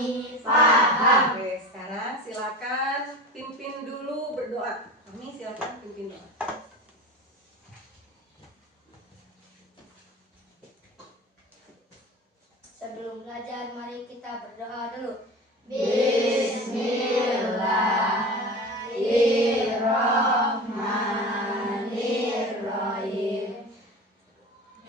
Kami paham. Oke, sekarang silakan pimpin dulu berdoa. Kami silakan pimpin doa. Sebelum belajar, mari kita berdoa dulu. Bismillahirrahmanirrahim.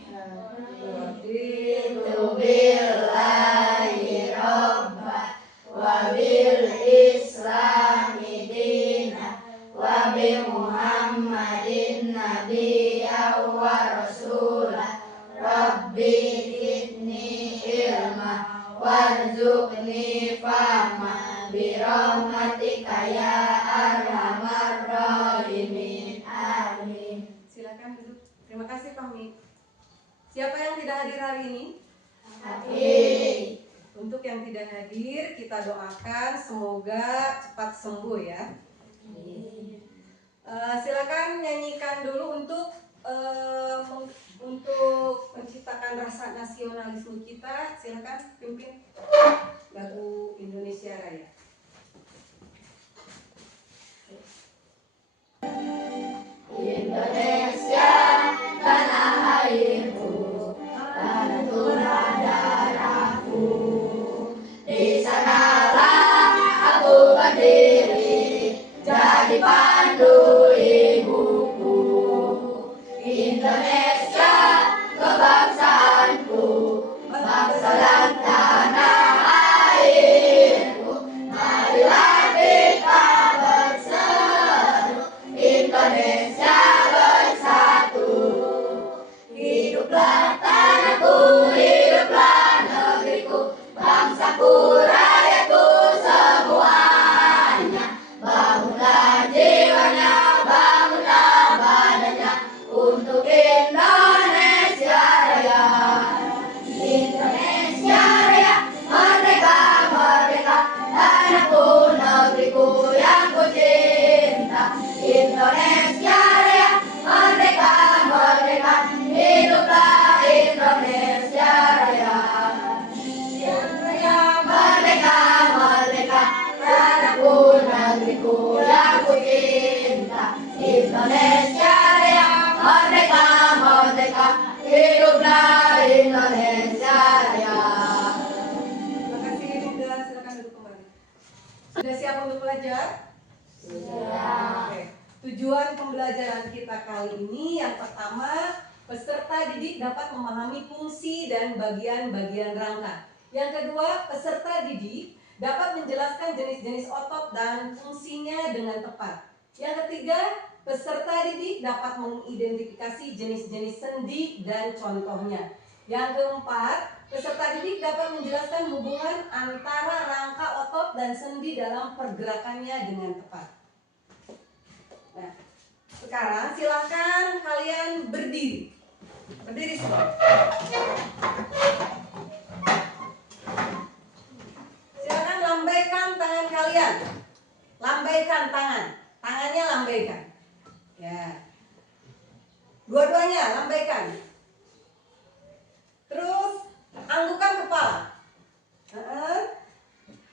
Raditu billahi robba wa bil islami dina wa bi muhammadin nabiyya wa rasulah. Rabbi zidni ilma warzuqni fahma birahmatika ya arhamar rahimin. Amin. Silakan duduk. Terima kasih kami. Siapa yang tidak hadir hari ini? Hadir. Untuk yang tidak hadir, kita doakan semoga cepat sembuh ya. Silakan nyanyikan dulu untuk menciptakan rasa nasionalisme kita. Silakan pimpin lagu Indonesia Raya. Indonesia tanah airku, tanah tumpah darahku. Di sanalah aku berdiri, jadi pandu ibuku. Indonesia kebangsaanku, bangsa dan tanah airku. Marilah kita berseru, Indonesia bersatu. Hiduplah tanahku, hiduplah negeriku, bangsaku, rakyatku semuanya. Bangunlah jiwanya, bangunlah badannya untuk Indonesia Raya. Indonesia Raya, merdeka, merdeka, tanahku, negeriku yang ku cinta. Indonesia Raya, merdeka, merdeka, hiduplah Indonesia Raya. Merdeka, merdeka, tanahku, negeriku yang ku cinta. Indonesia Raya, merdeka, merdeka, hiduplah Indonesia Raya. Terima kasih Linda, silakan duduk kembali. Sudah siap untuk belajar? Sudah. Oke. Tujuan pembelajaran kita kali ini yang pertama, peserta didik dapat memahami fungsi dan bagian-bagian rangka. Yang kedua, peserta didik dapat menjelaskan jenis-jenis otot dan fungsinya dengan tepat. Yang ketiga, peserta didik dapat mengidentifikasi jenis-jenis sendi dan contohnya. Yang keempat, peserta didik dapat menjelaskan hubungan antara rangka otot dan sendi dalam pergerakannya dengan tepat. Nah, sekarang silakan kalian berdiri. Berdiri semua. Silakan lambaikan tangan kalian. Lambaikan tangan. Tangannya lambaikan. Ya. Dua-duanya lambaikan. Terus anggukan kepala.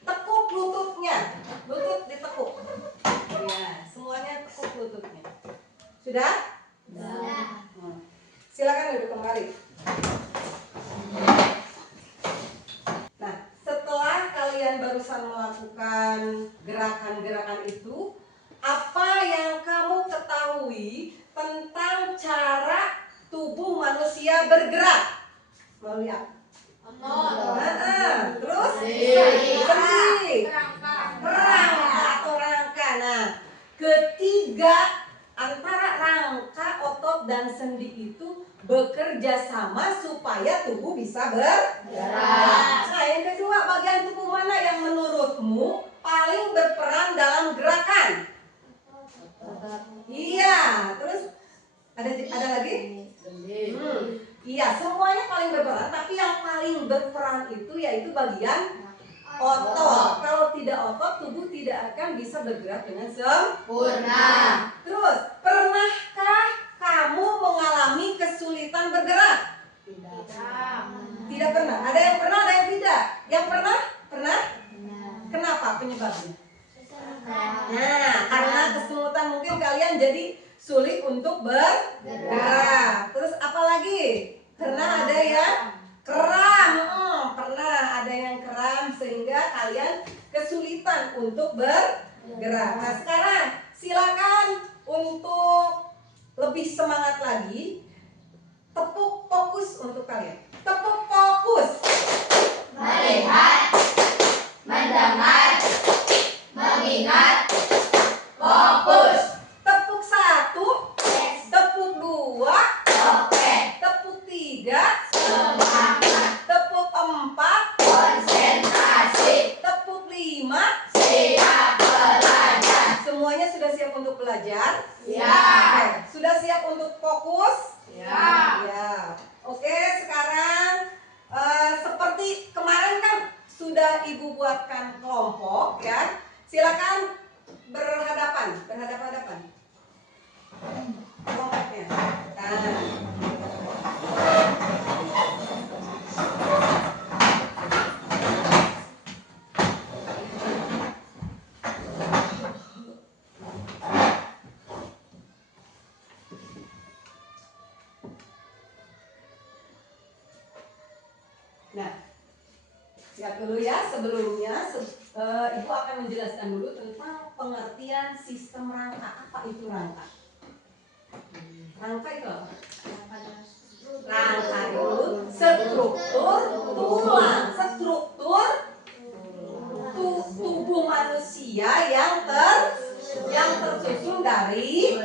Tekuk lututnya. Lutut ditekuk. Ya, semuanya tekuk lututnya. Sudah? Sudah. Silakan duduk kembali. Nah, setelah kalian barusan melakukan gerakan-gerakan itu, apa yang kamu ketahui tentang cara tubuh manusia bergerak? Melalui apa? Terus sendi, rangka atau rangka. Nah, ketiga antara rangka, otot dan sendi itu bekerja sama supaya tubuh bisa bergerak. Nah, yang kedua, bagian tubuh mana yang menurutmu paling berperan dalam gerakan? Iya, terus ada lagi? Iya, semuanya paling berperan, tapi yang paling berperan itu yaitu bagian otot. Kalau tidak otot, tubuh tidak akan bisa bergerak dengan sempurna. Terus, pernahkah kamu mengalami kesulitan bergerak? Tidak pernah. Ada yang pernah, ada yang tidak. Yang pernah? Pernah? Kenapa penyebabnya? Nah, karena kesemutan mungkin kalian jadi sulit untuk bergerak. Terus apalagi? Karena ada yang kram. Pernah ada yang kram sehingga kalian kesulitan untuk bergerak. Nah, sekarang silakan untuk lebih semangat lagi. Tepuk fokus untuk kalian. Tepuk fokus. Melihat, mendengar, mengingat, fokus. Tepuk 1, tepuk 2, Oke, tepuk 3, semangat, tepuk 4, konsentrasi, tepuk 5. siap belajar. Semuanya sudah siap untuk belajar? Siap. Oke, sudah siap untuk fokus? Siap. Ya. Oke, sekarang seperti kemarin kan sudah Ibu buatkan kelompok ya. Silakan berhadapan kelompoknya. Nah, siap dulu ya. Sebelumnya Ibu akan menjelaskan dulu tentang pengertian sistem rangka. Apa itu rangka? Rangka itu apa? Rangka itu struktur tulang, struktur tubuh manusia yang tersusun dari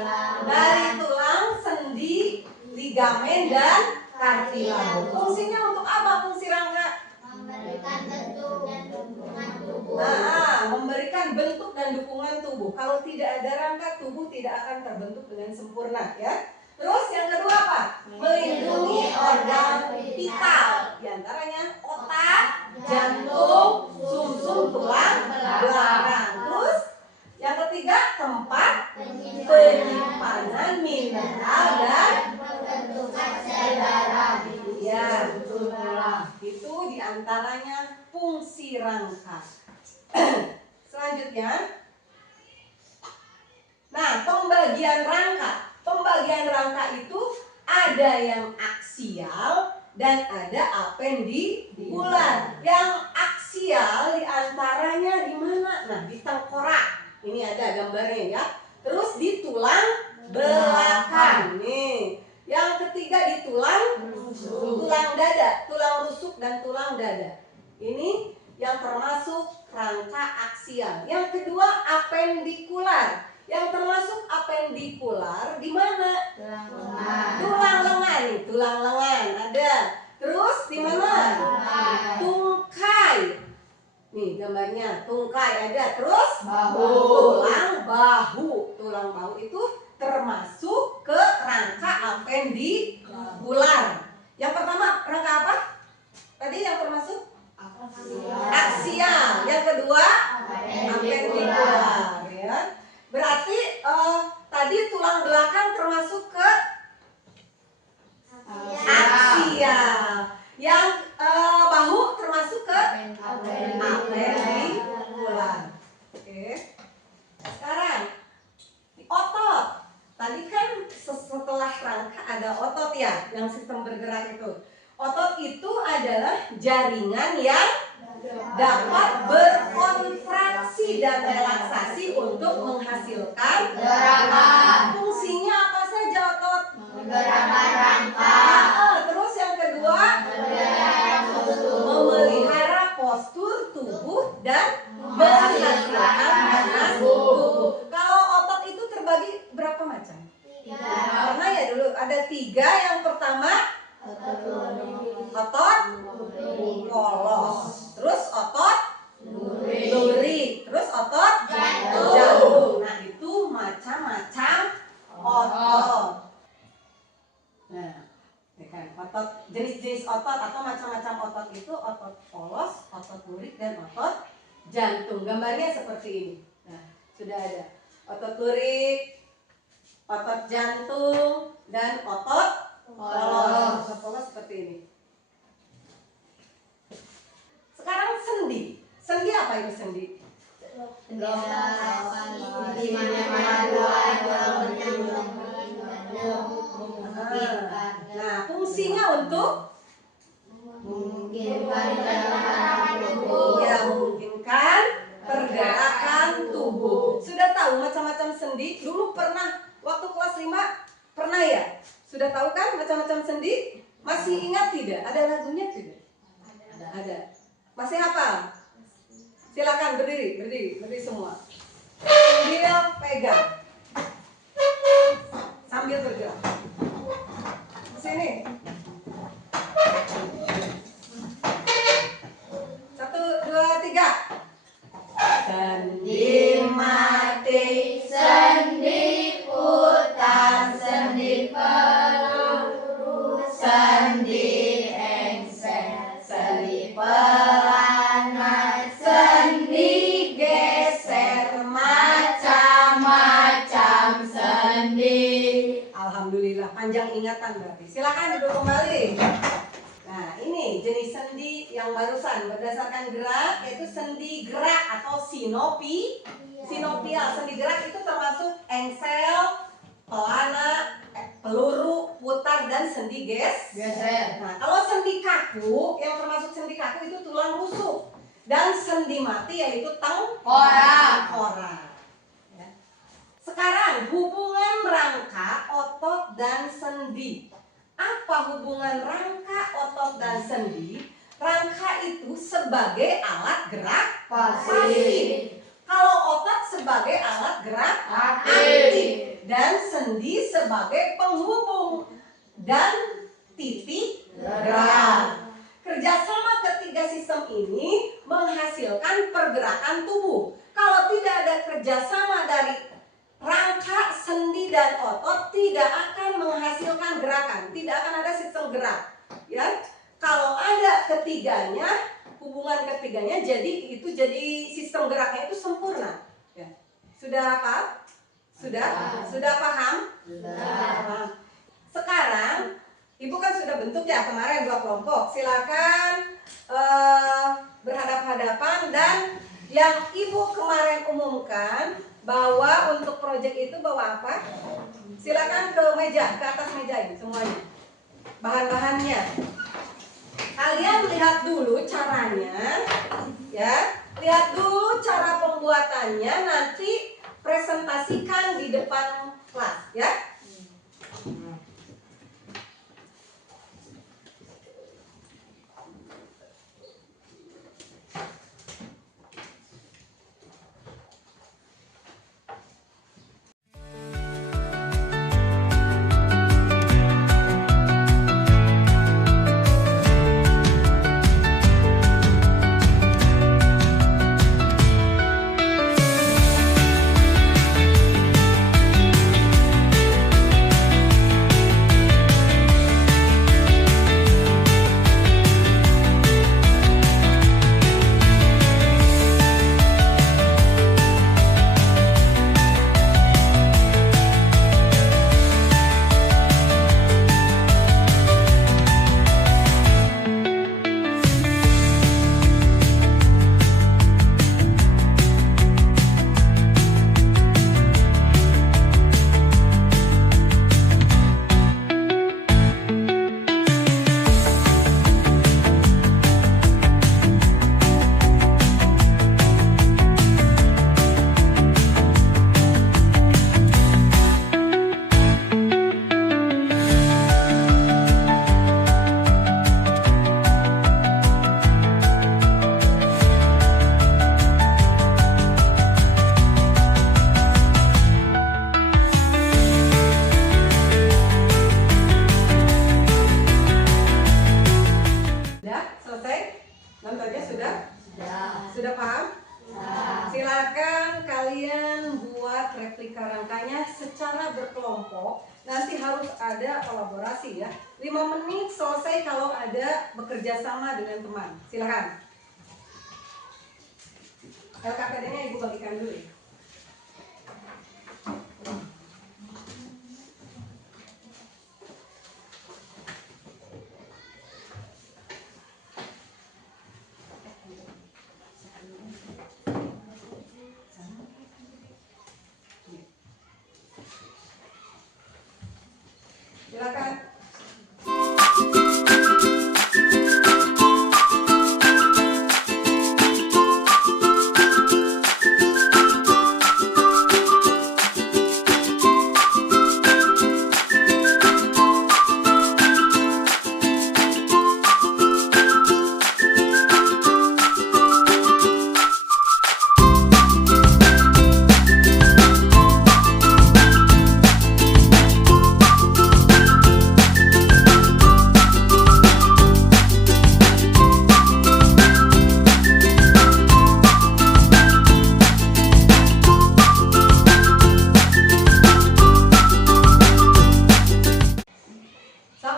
tulang, sendi, ligamen dan kartilage. Fungsinya untuk apa fungsi rangka? Memberikan bentuk dan dukungan tubuh. Memberikan bentuk dan dukungan tubuh. Kalau tidak ada rangka, tubuh tidak akan terbentuk dengan sempurna ya. Terus yang kedua apa? Melindungi organ vital. Di antaranya otak, jantung, sumsum tulang belakang. Terus yang ketiga tempat penyimpanan mineral dan Pembentukan sel darah. ya, itu diantaranya fungsi rangka. Selanjutnya, nah pembagian rangka. Pembagian rangka itu ada yang aksial dan ada apendikular. Yang aksial diantaranya di mana? Nah, di tengkorak. Ini ada gambarnya ya. Terus di tulang belakang nih. Yang ketiga di tulang dada, tulang rusuk dan tulang dada. Ini yang termasuk rangka aksial. Yang kedua apendikular. Yang termasuk apendikular di mana? Tulang lengan nih, tulang lengan ada. Terus di mana? Tungkai. Nih gambarnya, tungkai ada. Terus tulang bahu. Tulang bahu itu termasuk ke rangka apendikular. Yang pertama rangka apa? Tadi yang termasuk aksial. Yang kedua apendikular ya. Berarti tadi tulang belakang termasuk ke aksial. Yang bahu termasuk ke apendikular. Oke. Sekarang otot. Tadi kan setelah rangka ada otot ya, yang sistem bergerak itu. Otot itu adalah jaringan yang dapat berkontraksi dan relaksasi untuk menghasilkan Gerakan. Fungsinya apa saja otot? Menggerakkan rangka. Terus yang kedua, memelihara postur tubuh dan menghasilkan panas tubuh. Kalau otot itu terbagi berapa macam? Karena ya dulu ada 3. Yang pertama otot polos, terus otot duri, terus otot jantung. Nah itu macam-macam otot. Nah, kan otot jenis-jenis otot atau macam-macam otot itu otot polos, otot lurik dan otot jantung. Gambarnya seperti ini. Nah sudah ada otot lurik, otot jantung dan otot polos. Otot polos seperti ini. Sekarang sendi. Sendi apa itu sendi? di mana dua Nah, fungsinya untuk memungkinkan pergerakan tubuh. ya memungkinkan pergerakan tubuh. Sudah tahu macam-macam sendi? Dulu pernah waktu kelas 5 pernah ya? Sudah tahu kan macam-macam sendi? Masih ingat tidak? Ada lagunya tidak? Ada. Masih hafal? Silakan berdiri semua. Sambil pegang. Sambil bergerak. Sini. 1, 2, 3. Sendi mati, Sendi putar, sendi peluru, sendi engsel, sendi pelana, sendi geser, macam-macam sendi. alhamdulillah panjang ingatan berarti. Silakan duduk kembali. Nah, ini jenis sendi yang barusan berdasarkan gerak yaitu sendi gerak atau sinopial. Sendi gerak itu termasuk engsel, pelana, peluru, putar dan sendi geser. Nah, kalau sendi kaku yang termasuk sendi kaku itu tulang rusuk dan sendi mati yaitu tengkorak. Ya. Sekarang hubungan rangka, otot dan sendi. Apa hubungan rangka, otot dan sendi? Rangka itu sebagai alat gerak pasif. Kalau otot sebagai alat gerak aktif dan sendi sebagai penghubung dan titik gerak. Kerjasama ketiga sistem ini menghasilkan pergerakan tubuh. Kalau tidak ada kerjasama dari rangka, sendi dan otot, tidak akan menghasilkan gerakan, tidak akan ada sistem gerak. Ya, kalau ada ketiganya, hubungan ketiganya, jadi sistem geraknya itu sempurna. Ya. Sudah paham? Sudah paham? Paham. Sekarang Ibu kan sudah bentuk ya kemarin 2 kelompok. Silakan berhadap-hadapan dan yang Ibu kemarin umumkan bahwa untuk proyek itu bawa apa? Silakan ke meja, ke atas meja ini semuanya. Bahan-bahannya. Kalian lihat dulu caranya, ya. Lihat dulu cara pembuatannya, nanti presentasikan di depan kelas, ya. Sudah paham? Silakan kalian buat replika rangkanya secara berkelompok. Nanti harus ada kolaborasi ya. 5 menit selesai kalau ada bekerja sama dengan teman. Silakan. LKPD-nya Ibu bagikan dulu ya. Silakan.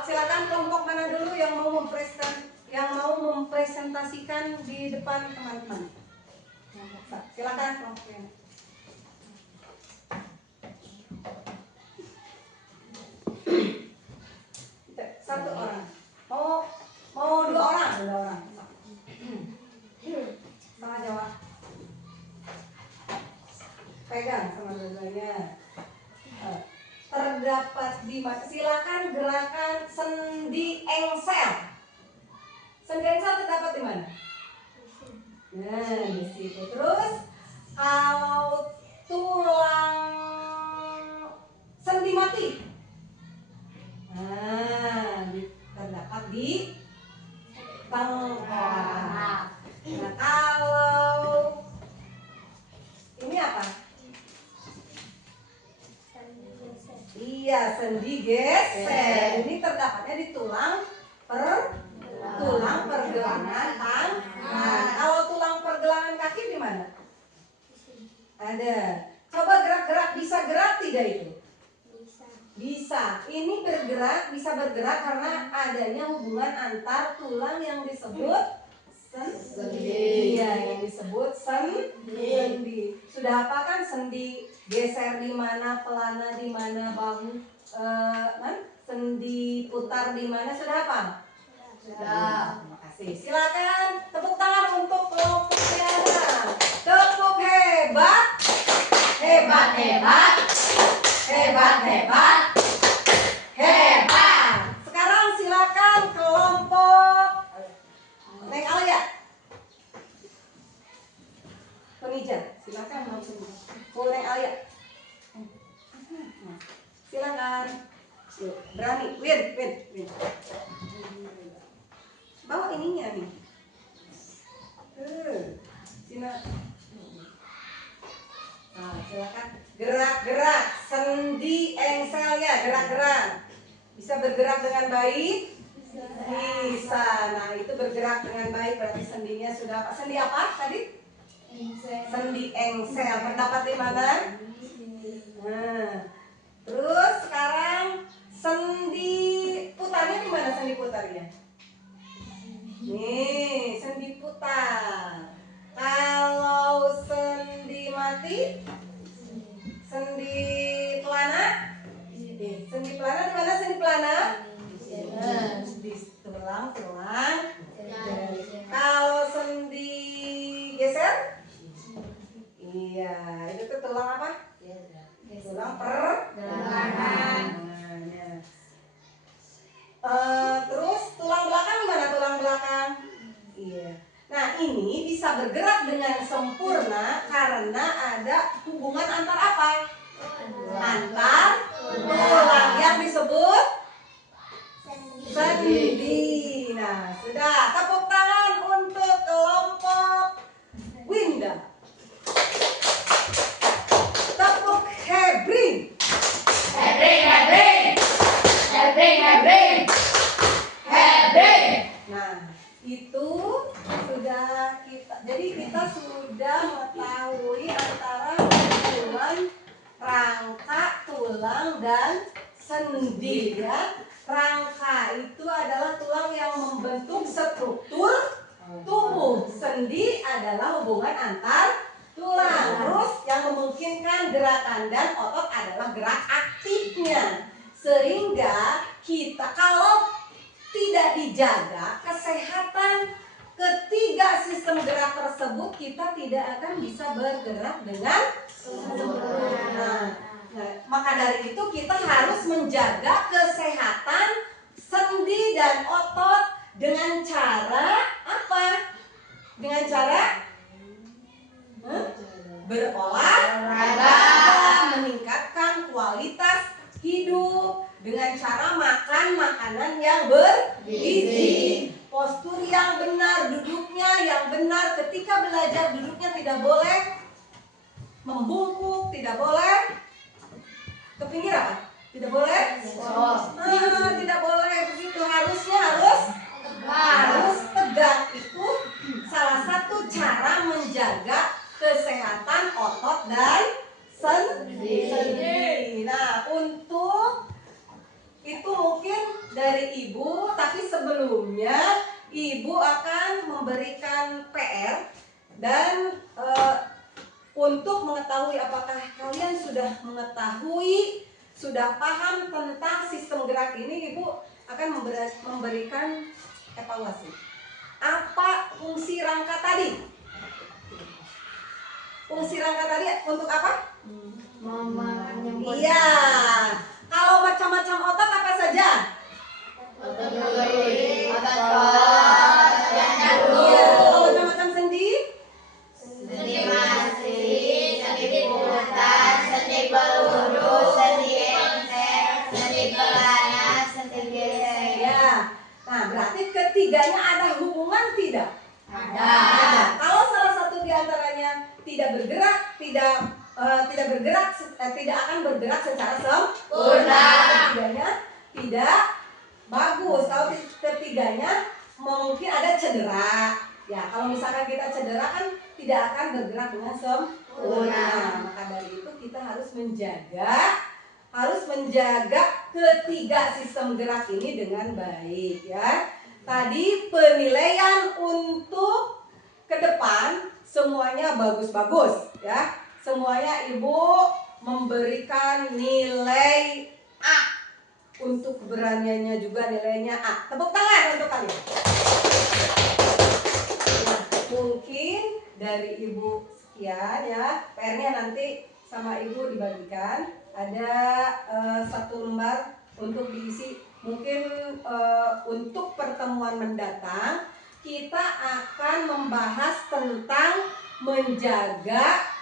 Silakan kelompok mana dulu yang mau mempresentasikan di depan teman-teman. Silakan kelompoknya. Satu orang. Mau dua orang. Sama jawab. Pegang sama dua-duanya. Terdapat di mana? Silakan gerakan sendi engsel. Sendi engsel terdapat di mana? Nah, di situ. Terus kalau tulang sendi mati. Nah, terdapat di tengkorak. Nah, kalau ini apa? Iya, sendi geser. Ini terdapatnya di tulang pergelangan tangan. Kalau tulang pergelangan kaki di mana? Ada. Coba gerak-gerak, bisa gerak tidak itu? Bisa. Ini bisa bergerak karena adanya hubungan antar tulang yang disebut sendi. Iya, yang disebut sendi. Sudah apa kan sendi geser di mana, pelana di mana, bahu, sendi putar di mana, sudah apa? Sudah. Terima kasih. Silakan tepuk tangan untuk kelompok Tiara. Tepuk hebat, hebat, hebat, hebat, hebat, hebat. Sekarang silakan kelompok Neng Alia. Penija, silakan langsung. Neng Alia. Silakan. Yuk, berani. Win. Bawa ininya nih. Sini. Nah, silakan gerak-gerak sendi engselnya, gerak-gerak. Bisa bergerak dengan baik? Bisa. Nah, itu bergerak dengan baik berarti sendinya sudah apa? Sendi apa tadi? Sendi engsel. Terdapat di mana? Nah, terus sekarang sendi putarnya di mana sendi putarnya? Nih, sendi putar. Kalau sendi mati, sendi pelana, sendi pelana di mana sendi pelana? Di tulang. Kalau sendi geser, iya, itu tuh tulang apa? Tulang pergelangan. Terus tulang belakang mana tulang belakang? Iya. Nah, ini bisa bergerak dengan sempurna karena ada hubungan antar apa? Antar tulang yang disebut sendi. Nah, sudah. Tepuk tangan untuk kelompok Winda. Tepuk Hebring. Nah, itu sudah kita sudah mengetahui antara hubungan rangka, tulang, dan sendi ya. Rangka itu adalah tulang yang membentuk struktur tubuh. Sendi adalah hubungan antar tulang. Terus yang memungkinkan gerakan dan otot adalah gerak aktifnya. Sehingga kita kalau tidak dijaga kesehatan ketiga sistem gerak tersebut, kita tidak akan bisa bergerak dengan sempurna. Nah, maka dari itu kita harus menjaga kesehatan sendi dan otot dengan cara apa? Dengan cara berolahraga, meningkatkan kualitas hidup dengan cara makan makanan yang bergizi, postur yang benar, duduknya yang benar. Ketika belajar duduknya tidak boleh membungkuk, tidak boleh ke pinggir apa? Tidak boleh? Tidak boleh begitu. Harusnya harus tegak. Itu salah satu cara menjaga kesehatan otot dan sendi. Nah, untuk itu mungkin dari Ibu, tapi sebelumnya Ibu akan memberikan PR dan untuk mengetahui apakah kalian sudah mengetahui, sudah paham tentang sistem gerak ini, Ibu akan memberikan evaluasi. Apa fungsi rangka tadi? Fungsi rangka tadi untuk apa? Iya. Kalau macam-macam otot apa saja? Otot lutut, otot Iya. Kalau macam-macam sendi? sendi masih, sendi putar, sendi pelurus, sendi engkel, sendi pelana, sendi gesek. Ya. Nah, berarti ketiganya ada hubungan tidak? Ada. Kalau salah satu di antaranya tidak bergerak, tidak akan bergerak secara sempurna. Ketiganya tidak bagus. Kalau ketiganya mungkin ada cedera. Ya, kalau misalkan kita cedera kan tidak akan bergerak dengan sempurna. Maka dari itu kita harus menjaga ketiga sistem gerak ini dengan baik, ya. Tadi penilaian untuk ke depan semuanya bagus-bagus, ya. Semuanya Ibu memberikan nilai A. Untuk keberaniannya juga nilainya A. Tepuk tangan untuk kalian. Nah, mungkin dari Ibu sekian, ya. PR-nya nanti sama Ibu dibagikan. Ada satu lembar untuk diisi. Mungkin untuk pertemuan mendatang kita akan membahas tentang menjaga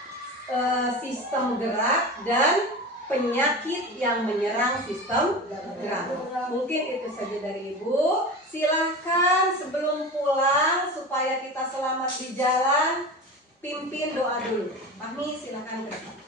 sistem gerak dan penyakit yang menyerang sistem gerak. Mungkin itu saja dari Ibu. Silahkan sebelum pulang supaya kita selamat di jalan, pimpin doa dulu. Fahmi, silahkan ke depan.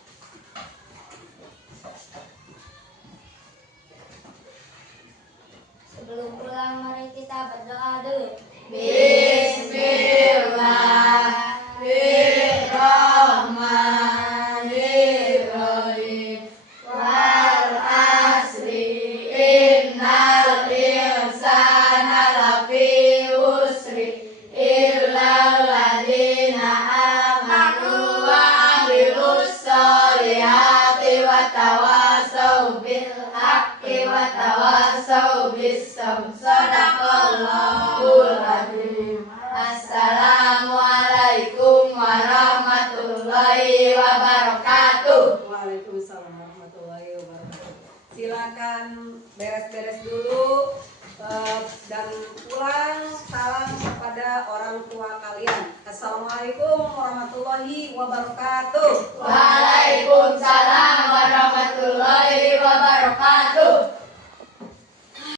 Sebelum pulang mari kita berdoa dulu. Bismillahirrahmanirrahim. Wal asri innal insana lafi usri illal ladzina amanu wa amilus solihati wa tawasau bil haqqi wa tawasau bis sabr. Sadaqallahul azim. Assalamualaikum warahmatullahi wabarakatuh. Waalaikumsalam warahmatullahi wabarakatuh. Silakan beres-beres dulu dan pulang salam kepada orang tua kalian. Assalamualaikum warahmatullahi wabarakatuh. Waalaikumsalam warahmatullahi wabarakatuh.